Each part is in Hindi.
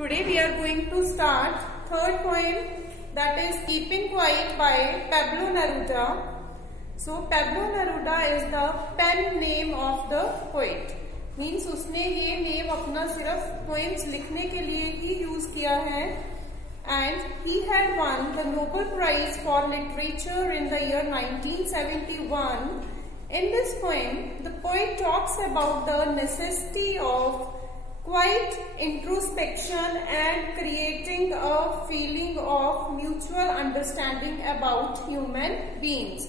Today we are going to start third poem, that is Keeping Quiet by Pablo Neruda. So Pablo Neruda is the pen name of the poet. Means उसने ये name अपना सिर्फ poems लिखने के लिए ही use किया है. And he had won the Nobel Prize for Literature in the year 1971. In this poem, the poet talks about the necessity of quiet introspection and creating a feeling of mutual understanding about human beings.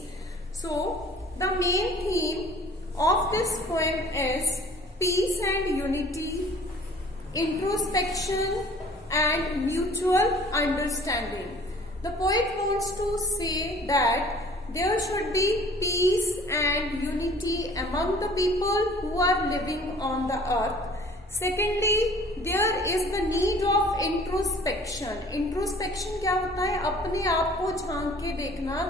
So, the main theme of this poem is peace and unity, introspection and mutual understanding. The poet wants to say that there should be peace and unity among the people who are living on the earth. Secondly, there is the need of introspection. Introspection क्या होता है? अपने आप को झांक के देखना,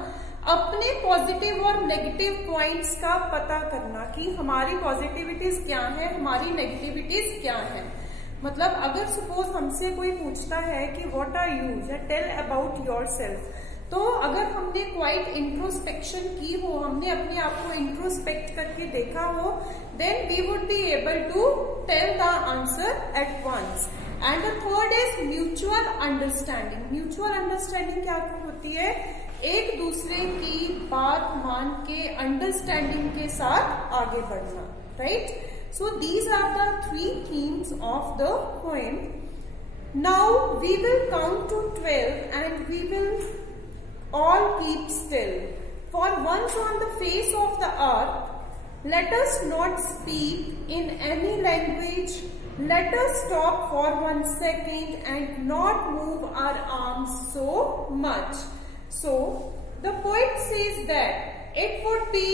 अपने पॉजिटिव और नेगेटिव पॉइंट्स का पता करना कि हमारी पॉजिटिविटीज क्या है, हमारी नेगेटिविटीज क्या है. मतलब अगर सपोज हमसे कोई पूछता है कि व्हाट आर यू, या टेल अबाउट योरसेल्फ, तो अगर हमने क्वाइट इंट्रोस्पेक्शन की हो, हमने अपने आप को इंट्रोस्पेक्ट करके देखा हो, then we would be able to tell the answer at once. And the third is mutual understanding. Mutual understanding क्या होती है? एक दूसरे की बात मान के अंडरस्टैंडिंग के साथ आगे बढ़ना. Right? So these are the three themes of the poem. Now we will count to 12 and we will all keep still. For once on the face of the earth, let us not speak in any language. Let us stop for 1 second and not move our arms so much. So the poet says that it would be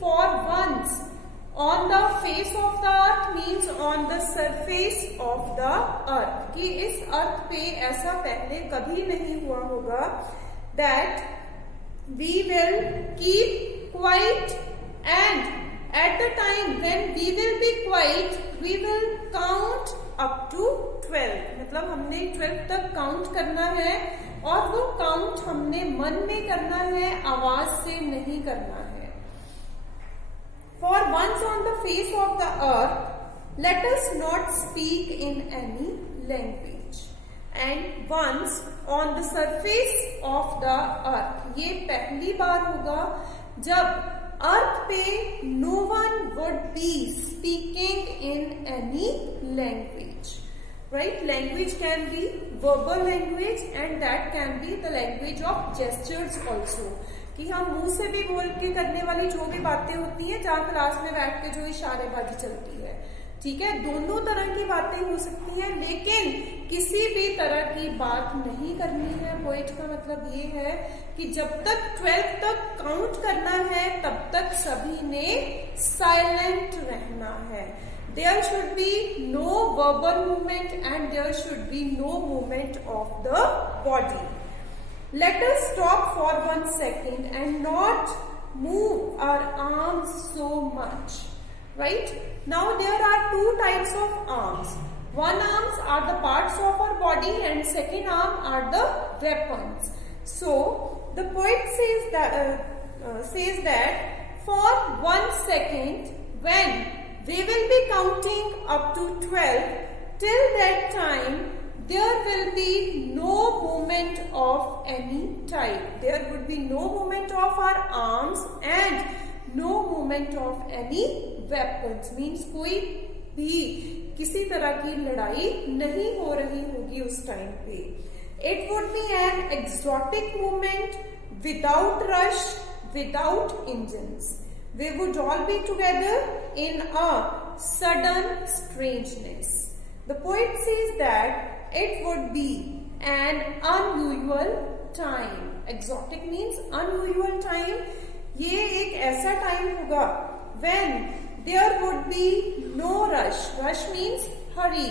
for once on the face of the earth means on the surface of the earth. कि इस अर्थ पे ऐसा पहले कभी नहीं हुआ होगा. That we will keep quiet and at the time when we will be quiet, we will count up to 12. मतलब हमने 12 तक काउंट करना है और वो काउंट हमने मन में करना है, आवाज से नहीं करना है. For once on the face of the earth, let us not speak in any language. And once on the surface of the earth, ये पहली बार होगा जब अर्थ पे no one would be speaking in any language. Right? Language can be verbal language and that can be the language of gestures also. कि हम मुंह से भी बोल के करने वाली जो भी बातें होती हैं, जहाँ क्लास में बैठ के जो इशारेबाजी चलती है, ठीक है, दोनों तरह की बातें हो सकती हैं, लेकिन किसी भी तरह की बात नहीं करनी है. पोएट का मतलब ये है कि जब तक 12 तक काउंट करना है तब तक सभी ने साइलेंट रहना है. There should be no verbal movement and there should be no movement of the body. Let us stop for 1 second and not move our arms so much. Right? Now there are two types of arms. One arms are the parts of our body and second arm are the weapons. So the poet says that for 1 second, when we will be counting up to 12, till that time there will be no movement of any type. There would be no movement of our arms and no movement of any weapons. Means कोई भी किसी तरह की लड़ाई नहीं हो रही होगी उस टाइम पे. It would be an exotic movement without rush, without engines. We would all be together in a sudden strangeness. The poet says that it would be an unusual time. Exotic means unusual time. ये एक ऐसा टाइम होगा when there would be no rush. Rush means hurry.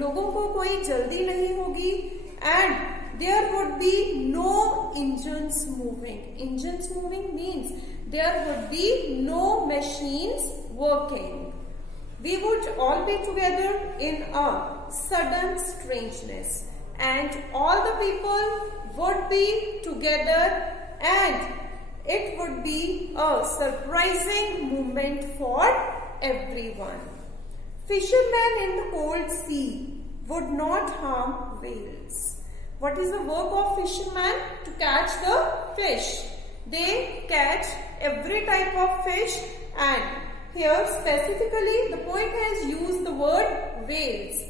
लोगों को कोई जल्दी नहीं होगी. And there would be no engines moving. Engines moving means there would be no machines working. We would all be together in a sudden strangeness, and all the people would be together, and it would be a surprising moment for everyone. Fishermen in the cold sea would not harm whales. What is the work of fishermen? To catch the fish. They catch every type of fish, and here specifically the poet has used the word whales.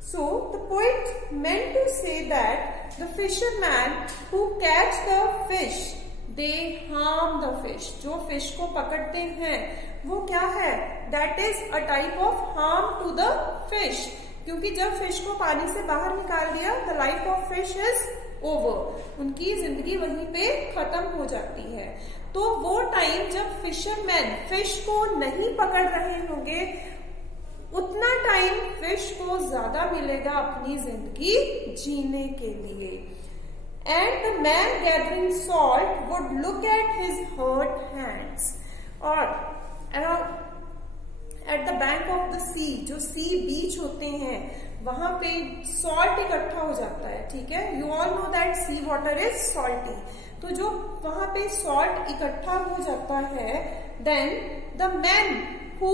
So the poet meant to say that the fishermen who catch the fish, they harm the fish. जो fish को पकड़ते हैं वो क्या है? That is a type of harm to the fish. क्योंकि जब fish को पानी से बाहर निकाल दिया, the life of fish is over. उनकी जिंदगी वहीं पे खत्म हो जाती है. तो वो टाइम जब फिशरमैन फिश को नहीं पकड़ रहे होंगे, उतना टाइम फिश को ज्यादा मिलेगा अपनी जिंदगी जीने के लिए. And the man gathering salt would look at his hurt hands. और at the bank of the sea, जो sea beach होते हैं, वहां पे salt इकट्ठा हो जाता है. ठीक है, you all know that sea water is salty. तो जो वहां पे salt इकट्ठा हो जाता है, then the men who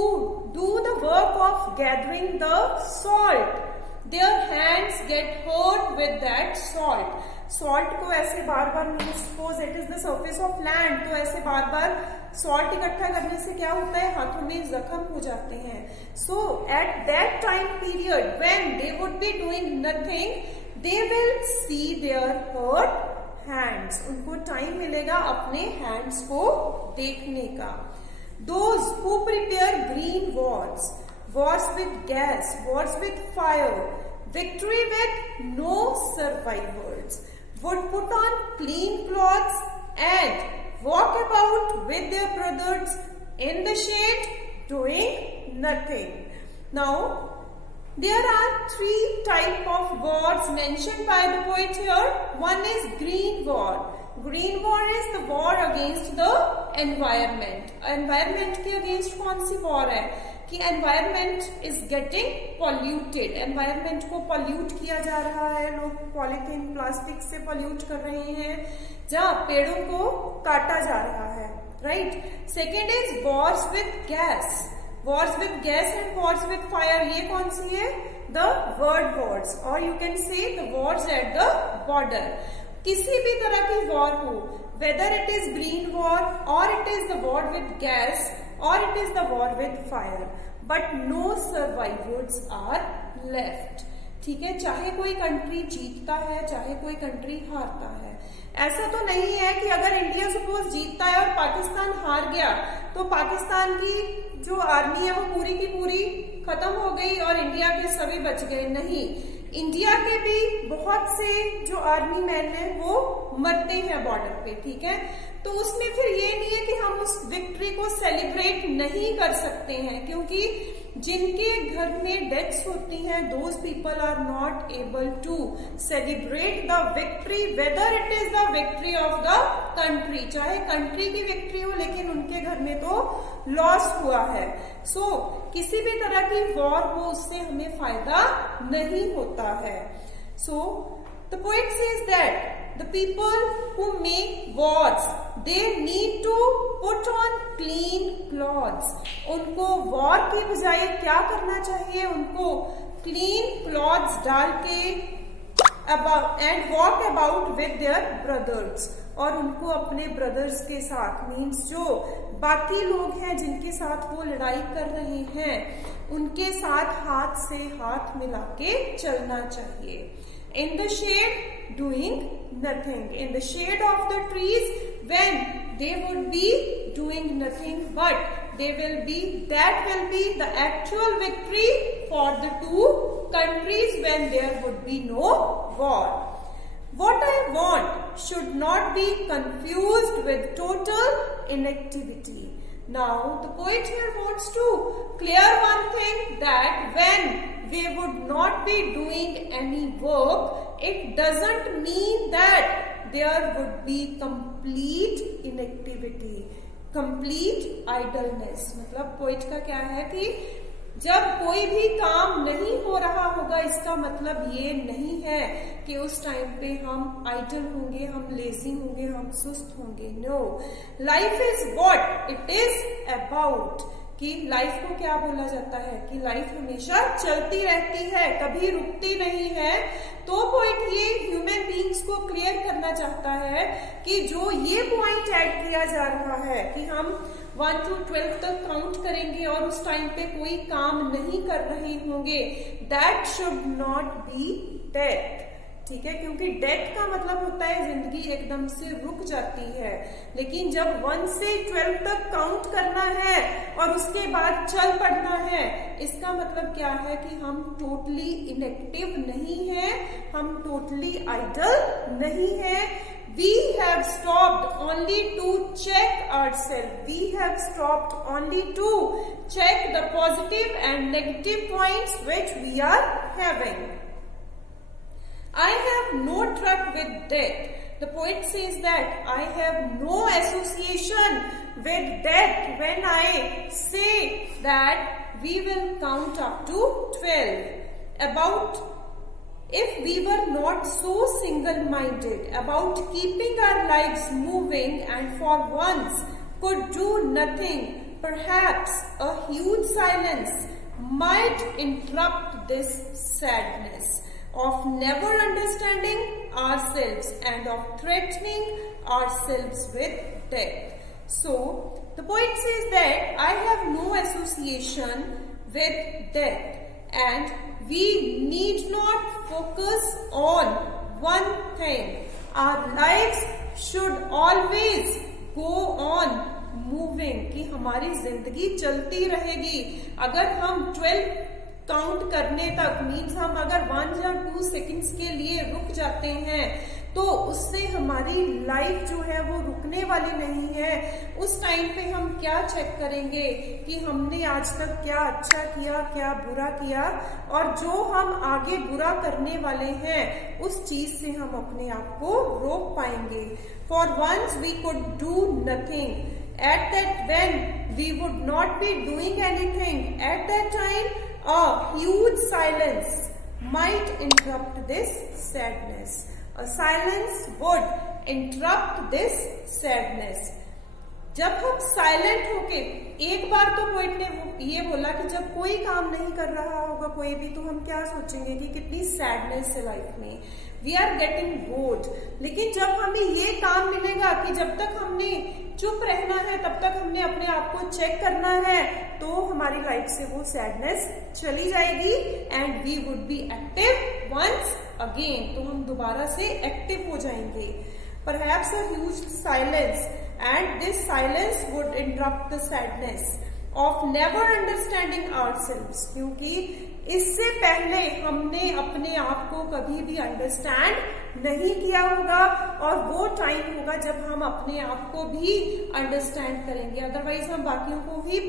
do the work of gathering the salt, their hands get hurt with that salt. Salt को ऐसे बार बार, suppose it is the surface of land, तो ऐसे बार बार सॉल्ट इकट्ठा करने से क्या होता है? हाथों में जख्म हो जाते हैं. So at that time period when they would be doing nothing, they will see their hurt hands. उनको टाइम मिलेगा अपने हैंड्स को देखने का. Those who prepare green wars, wars with gas, wars with fire, victory with no survivors, would put on clean clothes and walk about with their brothers in the shade doing nothing. Now, there are three types of wars mentioned by the poet here. One is green war. Green war is the war against the environment. Environment के against कौन सी war है? कि environment is getting polluted. Environment को पॉल्यूट किया जा रहा है, लोग पॉलीथीन प्लास्टिक से पॉल्यूट कर रहे हैं, जहां पेड़ों को काटा जा रहा है. Right. Second is wars with gas. Wars with gas and wars with fire, ये कौन सी है? द वर्ल्ड वॉर्स, और you can say the wars at the border. किसी भी तरह की वॉर हो, whether it is green war और it is the war with gas or it is the war with fire, but no survivors are left. ठीक है, चाहे कोई कंट्री जीतता है, चाहे कोई कंट्री हारता है. ऐसा तो नहीं है कि अगर इंडिया सपोज जीतता है और पाकिस्तान हार गया तो पाकिस्तान की जो आर्मी है वो पूरी की पूरी खत्म हो गई और इंडिया के सभी बच गए. नहीं, इंडिया के भी बहुत से जो आर्मी मैन है वो मरते हैं बॉर्डर पे. ठीक है, तो उसमें फिर ये नहीं है कि हम उस विक्ट्री को सेलिब्रेट नहीं कर सकते हैं, क्योंकि जिनके घर में डेथ्स होती हैं, those people are not able to celebrate the victory, whether it is the victory of the country. चाहे कंट्री की विक्ट्री हो, लेकिन उनके घर में तो लॉस हुआ है. सो किसी भी तरह की वॉर हो, उससे हमें फायदा नहीं होता है. So the poet says that the people who make wars, they need to put on clean clothes. उनको war की बजाय क्या करना चाहिए? उनको clean clothes डाल के and walk about with their brothers, और उनको अपने ब्रदर्स के साथ, मीन्स जो बाकी लोग हैं जिनके साथ वो लड़ाई कर रहे हैं, उनके साथ हाथ से हाथ मिला के चलना चाहिए. In the shade, doing nothing. In the shade of the trees, when they would be doing nothing, but that will be the actual victory for the two countries when there would be no war. What I want should not be confused with total inactivity. Now, the poet here wants to clear one thing, that when they would not be doing any work, it doesn't mean that there would be complete inactivity, complete idleness. मतलब poet का क्या है कि जब कोई भी काम नहीं हो रहा होगा, इसका मतलब ये नहीं है कि उस टाइम पे हम आइडल होंगे, हम लेजी होंगे, हम सुस्त होंगे। No, life is what it is about, कि लाइफ को क्या बोला जाता है कि लाइफ हमेशा चलती रहती है, कभी रुकती नहीं है। तो पॉइंट ये ह्यूमन बीइंग्स को क्लियर करना चाहता है कि जो ये पॉइंट ऐड किया जा रहा है कि हम 1 to 12 तक काउंट करेंगे और उस टाइम पे कोई काम नहीं कर रहे होंगे, that should not be death. ठीक है, क्योंकि डेथ का मतलब होता है जिंदगी एकदम से रुक जाती है, लेकिन जब 1 से 12 तक काउंट करना है और उसके बाद चल पड़ना है, इसका मतलब क्या है कि हम टोटली इनएक्टिव नहीं है, हम टोटली आइडल नहीं है। We have stopped only to check ourselves. We have stopped only to check the positive and negative points which we are having. I have no truck with death. The poet says that I have no association with death when I say that we will count up to 12. If we were not so single-minded about keeping our lives moving and for once could do nothing, perhaps a huge silence might interrupt this sadness of never understanding ourselves and of threatening ourselves with death. So, the poet says that I have no association with death and we need not focus on one thing. Our lives should always go on moving, कि हमारी जिंदगी चलती रहेगी। अगर हम 12 काउंट करने तक मीन्स हम अगर 1 या 2 सेकंड्स के लिए रुक जाते हैं तो उससे हमारी लाइफ जो है वो रुकने वाली नहीं है। उस टाइम पे हम क्या चेक करेंगे कि हमने आज तक क्या अच्छा किया, क्या बुरा किया, और जो हम आगे बुरा करने वाले हैं उस चीज से हम अपने आप को रोक पाएंगे। For once we could do nothing, at that when we would not be doing anything, at that time a huge silence might interrupt this sadness. A silence would interrupt this sadness. जब हम साइलेंट होके, एक बार तो पोएट ने ये बोला कि जब कोई काम नहीं कर रहा होगा कोई भी, तो हम क्या सोचेंगे कि कितनी सैडनेस है लाइफ में, वी आर गेटिंग बोर्ड। लेकिन जब हमें ये काम मिलेगा कि जब तक हमने चुप रहना है तब तक हमने अपने आप को चेक करना है, तो हमारी लाइफ से वो सैडनेस चली जाएगी and we would be active once again, तो हम दोबारा से एक्टिव हो जाएंगे। Perhaps a huge silence and this silence would interrupt the sadness of never understanding ourselves, क्योंकि इससे पहले हमने अपने आप को कभी भी अंडरस्टैंड नहीं किया होगा और वो टाइम होगा जब हम अपने आप को भी अंडरस्टैंड करेंगे। अदरवाइज हम बाकियों को ही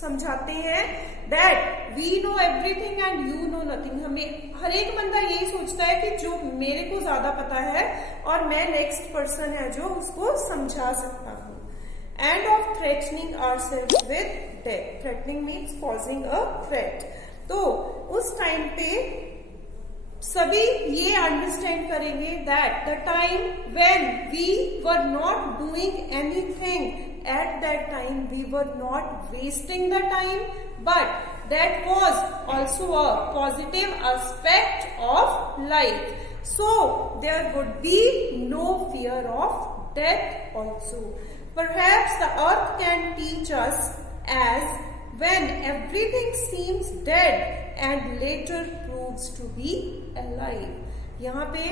समझाते हैं that we know everything and you know nothing. हमें हर एक बंदा यही सोचता है कि जो मेरे को ज्यादा पता है और मैं नेक्स्ट पर्सन है जो उसको समझा सकता हूँ। And of threatening ourselves with death, threatening means posing a threat. तो उस टाइम पे सभी ये अंडरस्टैंड करेंगे that the time when we were not doing anything, at that time we were not wasting the time, but that was also a positive aspect of life. So there would be no fear of death also. Perhaps the earth can teach us as when everything seems dead and later proves to be alive. यहाँ पे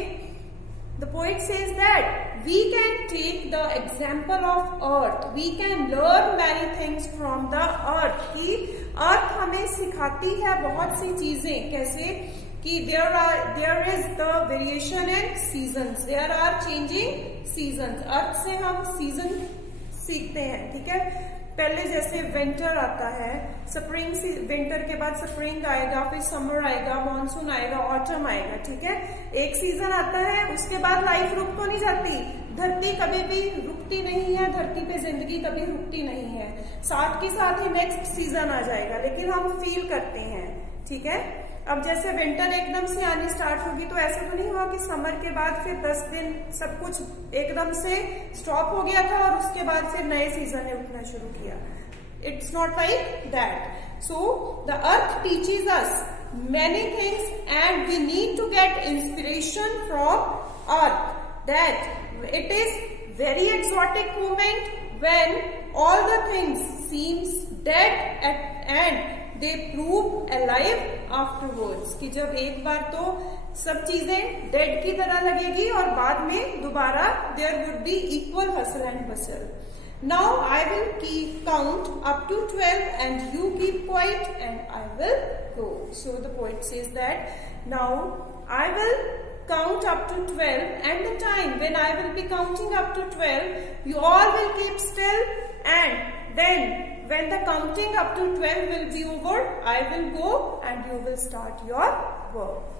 the poet says that we can take the example of earth, we can learn many things from the earth, कि earth हमें सिखाती है बहुत सी चीजें, कैसे कि there is the variation in seasons, there are changing seasons, earth से हम season सीखते हैं, ठीक है। पहले जैसे विंटर आता है, स्प्रिंग, विंटर के बाद स्प्रिंग आएगा, फिर समर आएगा, मॉनसून आएगा, ऑटम आएगा, ठीक है। एक सीजन आता है, उसके बाद लाइफ रुक तो नहीं जाती, धरती कभी भी रुकती नहीं है, धरती पे जिंदगी कभी रुकती नहीं है, साथ के साथ ही नेक्स्ट सीजन आ जाएगा, लेकिन हम फील करते हैं, ठीक है। अब जैसे विंटर एकदम से आनी स्टार्ट होगी तो ऐसा तो नहीं हुआ कि समर के बाद फिर 10 दिन सब कुछ एकदम से स्टॉप हो गया था और उसके बाद फिर नए सीजन ने उठना शुरू किया। It's not like that. So the earth teaches us many things and we need to get inspiration from earth, that it is very exotic moment when all the things seems dead and they prove alive afterwards, कि जब एक बार तो सब चीजें डेड की तरह लगेगी और बाद में दोबारा there would be equal hustle and bustle. Now I will count up to 12 and you keep quiet and I will go. So the poet says that now I will count up to 12 and the time when I will be counting up to 12, you all will keep still, and then when the counting up to 12 will be over, I will go and you will start your work.